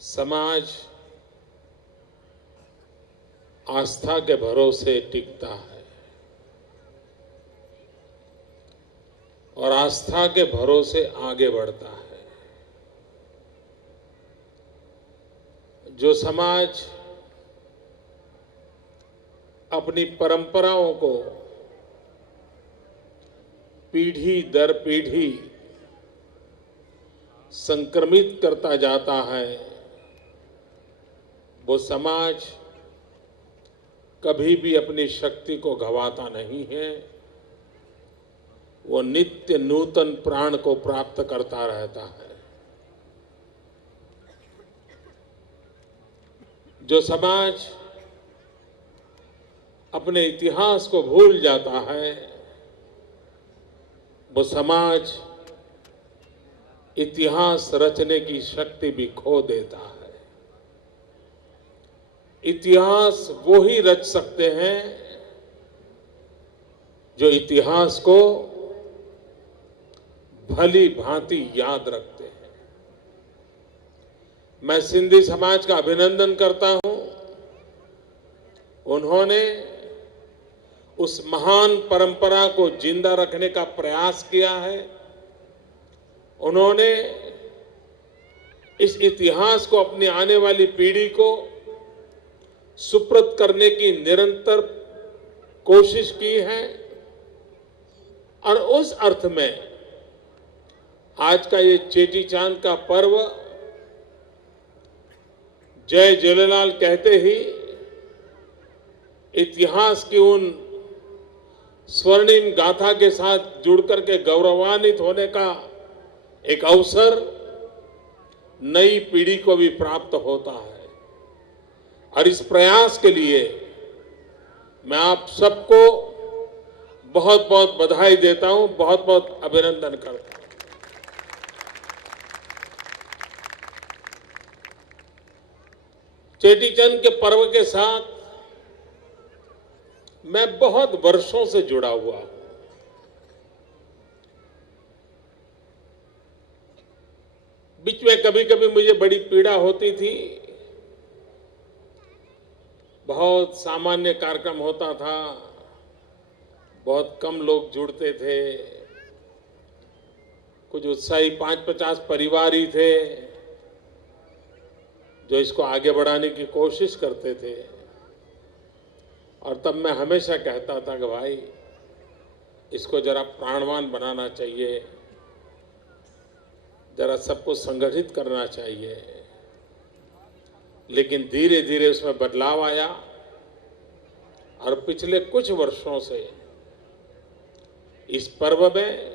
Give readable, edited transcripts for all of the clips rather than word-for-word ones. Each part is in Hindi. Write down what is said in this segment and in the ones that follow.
समाज आस्था के भरोसे टिकता है और आस्था के भरोसे आगे बढ़ता है। जो समाज अपनी परंपराओं को पीढ़ी दर पीढ़ी संक्रमित करता जाता है, वो समाज कभी भी अपनी शक्ति को गंवाता नहीं है। वो नित्य नूतन प्राण को प्राप्त करता रहता है। जो समाज अपने इतिहास को भूल जाता है, वो समाज इतिहास रचने की शक्ति भी खो देता है। इतिहास वो ही रच सकते हैं जो इतिहास को भली भांति याद रखते हैं। मैं सिंधी समाज का अभिनंदन करता हूं। उन्होंने उस महान परंपरा को जिंदा रखने का प्रयास किया है। उन्होंने इस इतिहास को अपनी आने वाली पीढ़ी को सुप्रत करने की निरंतर कोशिश की है और उस अर्थ में आज का ये चेटी चांद का पर्व जय झूलेलाल कहते ही इतिहास की उन स्वर्णिम गाथा के साथ जुड़कर के गौरवान्वित होने का एक अवसर नई पीढ़ी को भी प्राप्त होता है। और इस प्रयास के लिए मैं आप सबको बहुत बहुत बधाई देता हूं, बहुत बहुत अभिनंदन करता हूं। चेटीचंद के पर्व के साथ मैं बहुत वर्षों से जुड़ा हुआ हूं। बीच में कभी कभी मुझे बड़ी पीड़ा होती थी। बहुत सामान्य कार्यक्रम होता था, बहुत कम लोग जुड़ते थे, कुछ उत्साही 5-50 परिवार ही थे जो इसको आगे बढ़ाने की कोशिश करते थे। और तब मैं हमेशा कहता था कि भाई इसको जरा प्राणवान बनाना चाहिए, जरा सबको संगठित करना चाहिए। लेकिन धीरे धीरे उसमें बदलाव आया और पिछले कुछ वर्षों से इस पर्व में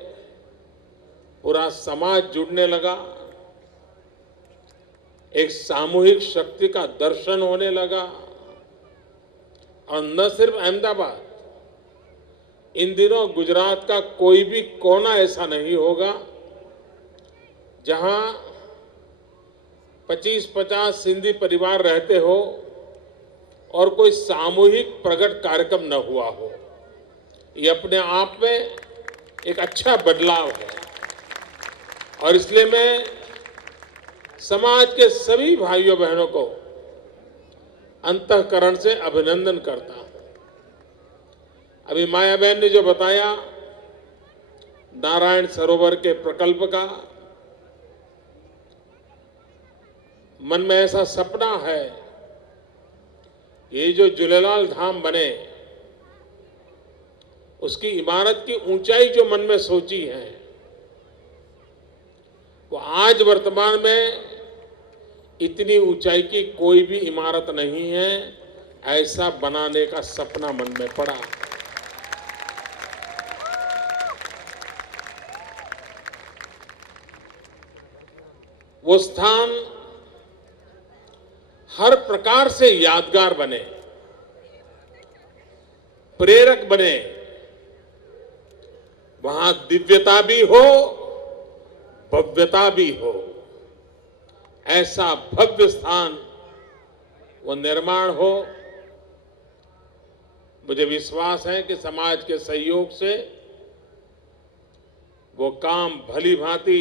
पूरा समाज जुड़ने लगा। एक सामूहिक शक्ति का दर्शन होने लगा। और न सिर्फ अहमदाबाद, इन दिनों गुजरात का कोई भी कोना ऐसा नहीं होगा जहां 25-50 सिंधी परिवार रहते हो और कोई सामूहिक प्रकट कार्यक्रम न हुआ हो। ये अपने आप में एक अच्छा बदलाव है। और इसलिए मैं समाज के सभी भाइयों बहनों को अंतःकरण से अभिनंदन करता हूं। अभी माया बहन ने जो बताया नारायण सरोवर के प्रकल्प का, मन में ऐसा सपना है, ये जो झूलेलाल धाम बने उसकी इमारत की ऊंचाई जो मन में सोची है वो आज वर्तमान में इतनी ऊंचाई की कोई भी इमारत नहीं है। ऐसा बनाने का सपना मन में पड़ा। वो स्थान हर प्रकार से यादगार बने, प्रेरक बने, वहां दिव्यता भी हो, भव्यता भी हो। ऐसा भव्य स्थान वो निर्माण हो। मुझे विश्वास है कि समाज के सहयोग से वो काम भली भांति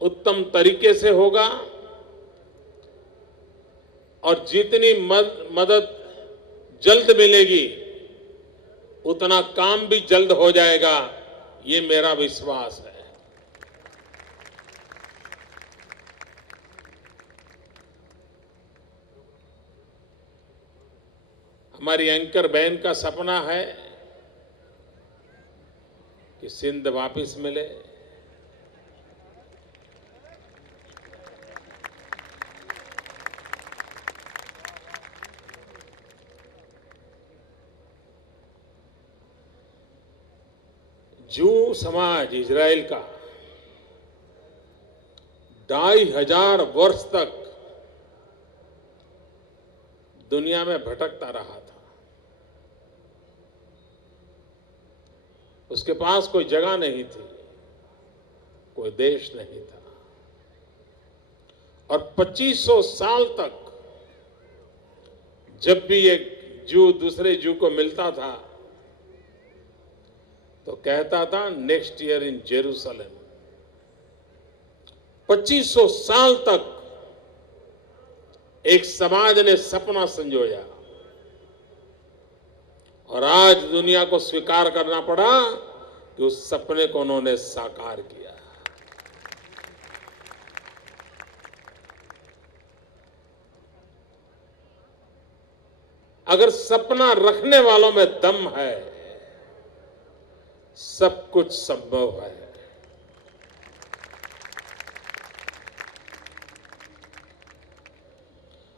उत्तम तरीके से होगा और जितनी मदद जल्द मिलेगी उतना काम भी जल्द हो जाएगा, ये मेरा विश्वास है। हमारी एंकर बहन का सपना है कि सिंध वापस मिले। जू समाज इजराइल का 2500 वर्ष तक दुनिया में भटकता रहा था। उसके पास कोई जगह नहीं थी, कोई देश नहीं था, और 2500 साल तक जब भी एक जू दूसरे जू को मिलता था तो कहता था नेक्स्ट ईयर इन जेरूसलम। 2500 साल तक एक समाज ने सपना संजोया और आज दुनिया को स्वीकार करना पड़ा कि उस सपने को उन्होंने साकार किया। अगर सपना रखने वालों में दम है, सब कुछ संभव है।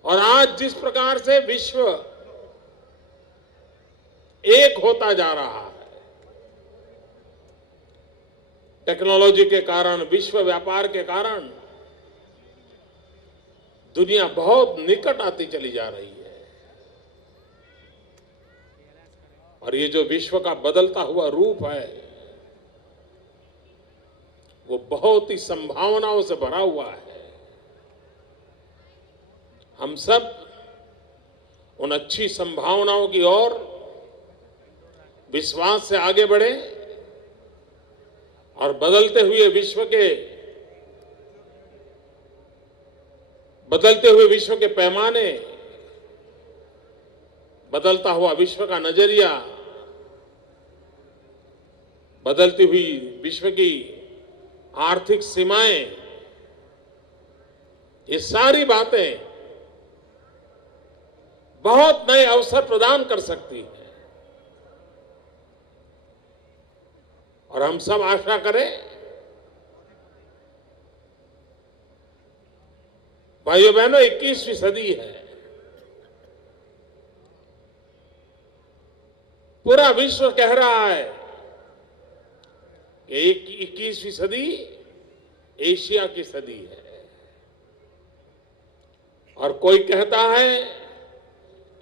और आज जिस प्रकार से विश्व एक होता जा रहा है, टेक्नोलॉजी के कारण, विश्व व्यापार के कारण दुनिया बहुत निकट आती चली जा रही है। और ये जो विश्व का बदलता हुआ रूप है वो बहुत ही संभावनाओं से भरा हुआ है। हम सब उन अच्छी संभावनाओं की ओर विश्वास से आगे बढ़े और बदलते हुए विश्व के पैमाने, बदलता हुआ विश्व का नजरिया, बदलती हुई विश्व की आर्थिक सीमाएं, ये सारी बातें बहुत नए अवसर प्रदान कर सकती हैं। और हम सब आशा करें, भाइयों बहनों, 21वीं सदी है। पूरा विश्व कह रहा है कि 21वीं सदी एशिया की सदी है, और कोई कहता है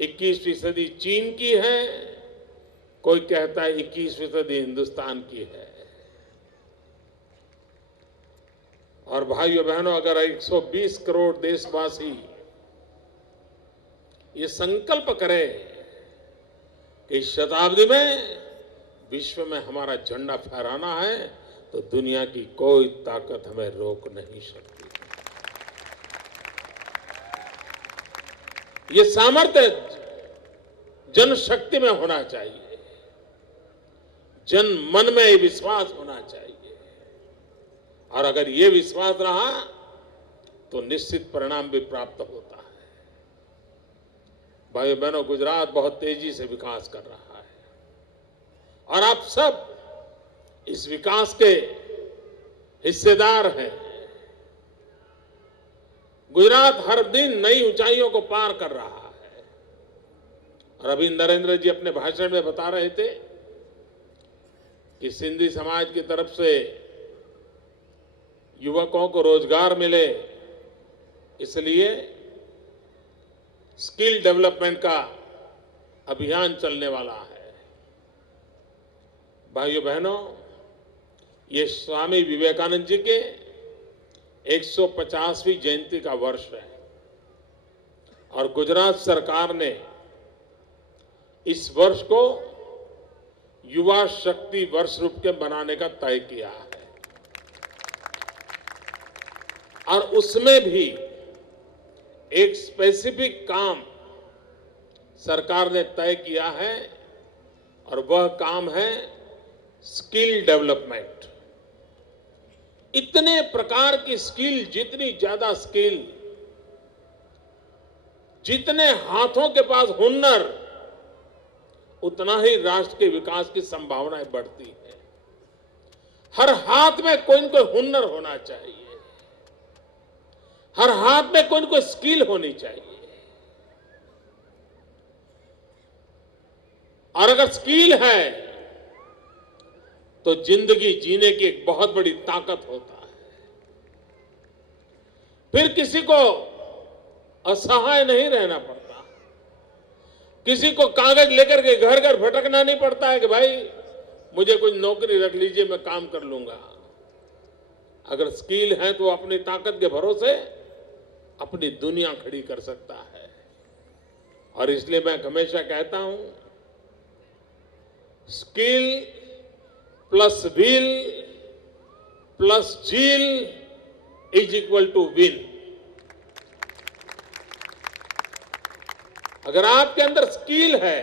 21वीं सदी चीन की है, कोई कहता है 21वीं सदी हिंदुस्तान की है। और भाइयों बहनों, अगर 120 करोड़ देशवासी ये संकल्प करें कि इस शताब्दी में विश्व में हमारा झंडा फहराना है, तो दुनिया की कोई ताकत हमें रोक नहीं सकती। ये सामर्थ्य जनशक्ति में होना चाहिए, जन मन में ये विश्वास होना चाहिए। और अगर ये विश्वास रहा तो निश्चित परिणाम भी प्राप्त होता है। भाइयों बहनों, गुजरात बहुत तेजी से विकास कर रहा है और आप सब इस विकास के हिस्सेदार हैं। गुजरात हर दिन नई ऊंचाइयों को पार कर रहा है। और अभी नरेंद्र जी अपने भाषण में बता रहे थे कि सिंधी समाज की तरफ से युवकों को रोजगार मिले, इसलिए स्किल डेवलपमेंट का अभियान चलने वाला है। भाइयों बहनों, ये स्वामी विवेकानंद जी के 150वीं जयंती का वर्ष है और गुजरात सरकार ने इस वर्ष को युवा शक्ति वर्ष रूप के मनाने का तय किया है। और उसमें भी एक स्पेसिफिक काम सरकार ने तय किया है और वह काम है स्किल डेवलपमेंट। इतने प्रकार की स्किल, जितनी ज्यादा स्किल, जितने हाथों के पास हुनर, उतना ही राष्ट्र के विकास की संभावनाएं बढ़ती है। हर हाथ में कोई न कोई हुनर होना चाहिए, हर हाथ में कोई न कोई स्किल होनी चाहिए। और अगर स्किल है तो जिंदगी जीने की एक बहुत बड़ी ताकत होता है। फिर किसी को असहाय नहीं रहना पड़ता, किसी को कागज लेकर के घर घर भटकना नहीं पड़ता है कि भाई मुझे कोई नौकरी रख लीजिए, मैं काम कर लूंगा। अगर स्किल है तो अपनी ताकत के भरोसे अपनी दुनिया खड़ी कर सकता है। और इसलिए मैं हमेशा कहता हूं, skill plus will plus zeal is equal to win. अगर आपके अंदर स्किल है,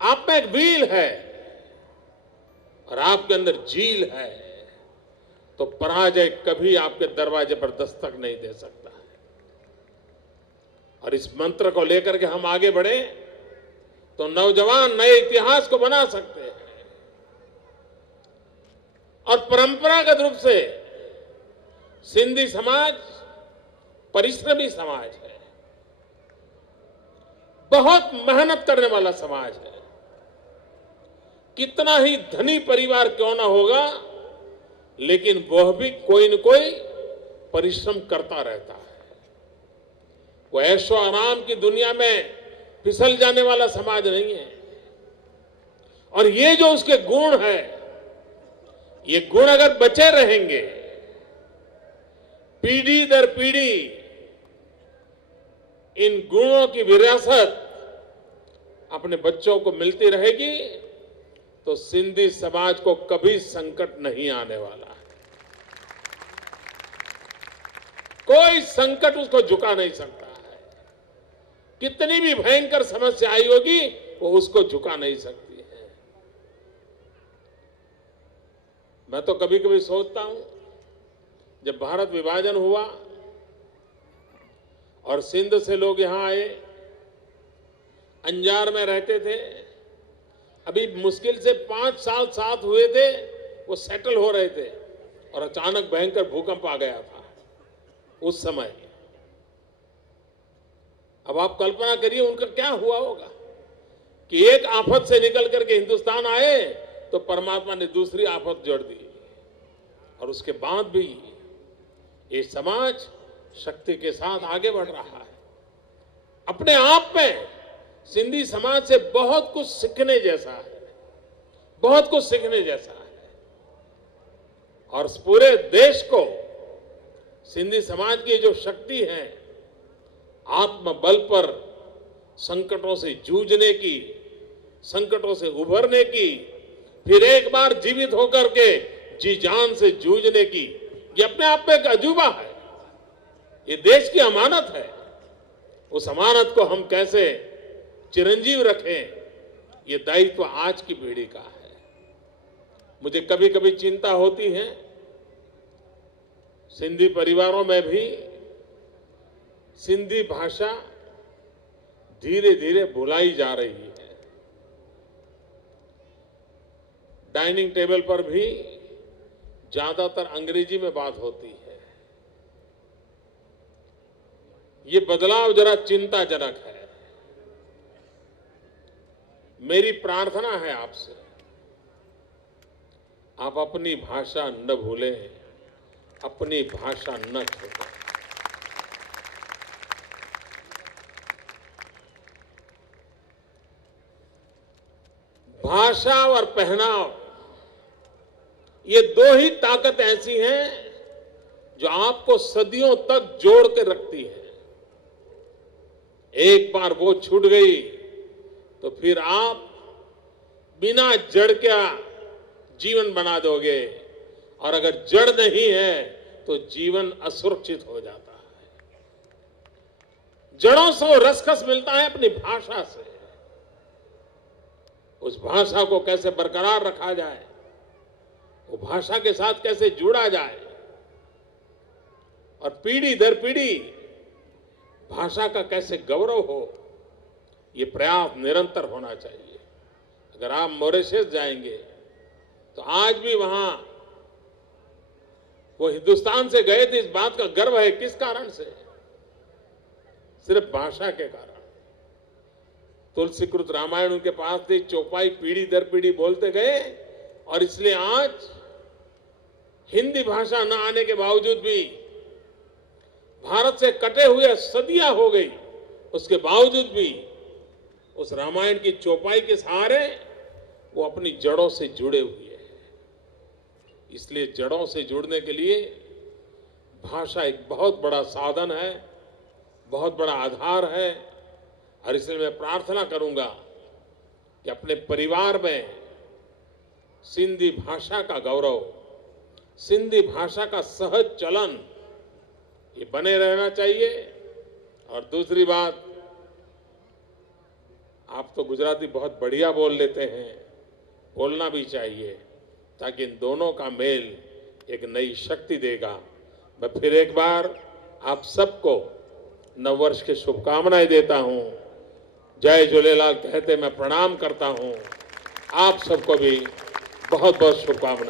आप में एक व्हील है और आपके अंदर झील है, तो पराजय कभी आपके दरवाजे पर दस्तक नहीं दे सकता है। और इस मंत्र को लेकर के हम आगे बढ़े तो नौजवान नए इतिहास को बना सकते हैं। और परंपरागत रूप से सिंधी समाज परिश्रमी समाज है, बहुत मेहनत करने वाला समाज है। कितना ही धनी परिवार क्यों ना होगा, लेकिन वह भी कोई न कोई परिश्रम करता रहता है। वो ऐशो आराम की दुनिया में फिसल जाने वाला समाज नहीं है। और ये जो उसके गुण है, ये गुण अगर बचे रहेंगे, पीढ़ी दर पीढ़ी इन गुणों की विरासत अपने बच्चों को मिलती रहेगी, तो सिंधी समाज को कभी संकट नहीं आने वाला है। कोई संकट उसको झुका नहीं सकता है। कितनी भी भयंकर समस्या आई होगी, वो उसको झुका नहीं सकती है। मैं तो कभी कभी सोचता हूं, जब भारत विभाजन हुआ और सिंध से लोग यहां आए, अंजार में रहते थे, अभी मुश्किल से 5 साल साथ हुए थे, वो सेटल हो रहे थे, और अचानक भयंकर भूकंप आ गया था उस समय। अब आप कल्पना करिए उनका क्या हुआ होगा कि एक आफत से निकल करके हिंदुस्तान आए तो परमात्मा ने दूसरी आफत जोड़ दी, और उसके बाद भी ये समाज शक्ति के साथ आगे बढ़ रहा है। अपने आप में सिंधी समाज से बहुत कुछ सीखने जैसा है, बहुत कुछ सीखने जैसा है। और पूरे देश को सिंधी समाज की जो शक्ति है, आत्मबल पर संकटों से जूझने की, संकटों से उभरने की, फिर एक बार जीवित होकर के जी जान से जूझने की, ये अपने आप में एक अजूबा है। ये देश की अमानत है। उस अमानत को हम कैसे चिरंजीव रखें, ये दायित्व आज की पीढ़ी का है। मुझे कभी कभी चिंता होती है, सिंधी परिवारों में भी सिंधी भाषा धीरे धीरे भुलाई जा रही है। डाइनिंग टेबल पर भी ज्यादातर अंग्रेजी में बात होती है। ये बदलाव जरा चिंताजनक है। मेरी प्रार्थना है आपसे, आप अपनी भाषा न भूलें, अपनी भाषा न छोड़ें। भाषा और पहनाव, ये दो ही ताकत ऐसी हैं जो आपको सदियों तक जोड़ के रखती है। एक बार वो छूट गई तो फिर आप बिना जड़ का जीवन बना दोगे, और अगर जड़ नहीं है तो जीवन असुरक्षित हो जाता है। जड़ों से वो रसखस मिलता है अपनी भाषा से। उस भाषा को कैसे बरकरार रखा जाए, वो भाषा के साथ कैसे जुड़ा जाए और पीढ़ी दर पीढ़ी भाषा का कैसे गौरव हो, ये प्रयास निरंतर होना चाहिए। अगर आप मॉरिशस जाएंगे तो आज भी वहां वो हिंदुस्तान से गए थे, इस बात का गर्व है। किस कारण से? सिर्फ भाषा के कारण। तुलसीकृत रामायण उनके पास थी, चौपाई पीढ़ी दर पीढ़ी बोलते गए, और इसलिए आज हिंदी भाषा न आने के बावजूद भी, भारत से कटे हुए सदियां हो गई, उसके बावजूद भी उस रामायण की चौपाई के सहारे वो अपनी जड़ों से जुड़े हुए हैं। इसलिए जड़ों से जुड़ने के लिए भाषा एक बहुत बड़ा साधन है, बहुत बड़ा आधार है। और इसलिए मैं प्रार्थना करूंगा कि अपने परिवार में सिंधी भाषा का गौरव, सिंधी भाषा का सहज चलन ये बने रहना चाहिए। और दूसरी बात, आप तो गुजराती बहुत बढ़िया बोल लेते हैं, बोलना भी चाहिए, ताकि इन दोनों का मेल एक नई शक्ति देगा। मैं फिर एक बार आप सबको नववर्ष की शुभकामनाएं देता हूं। जय झूलेलाल कहते मैं प्रणाम करता हूं। आप सबको भी बहुत बहुत शुभकामनाएं।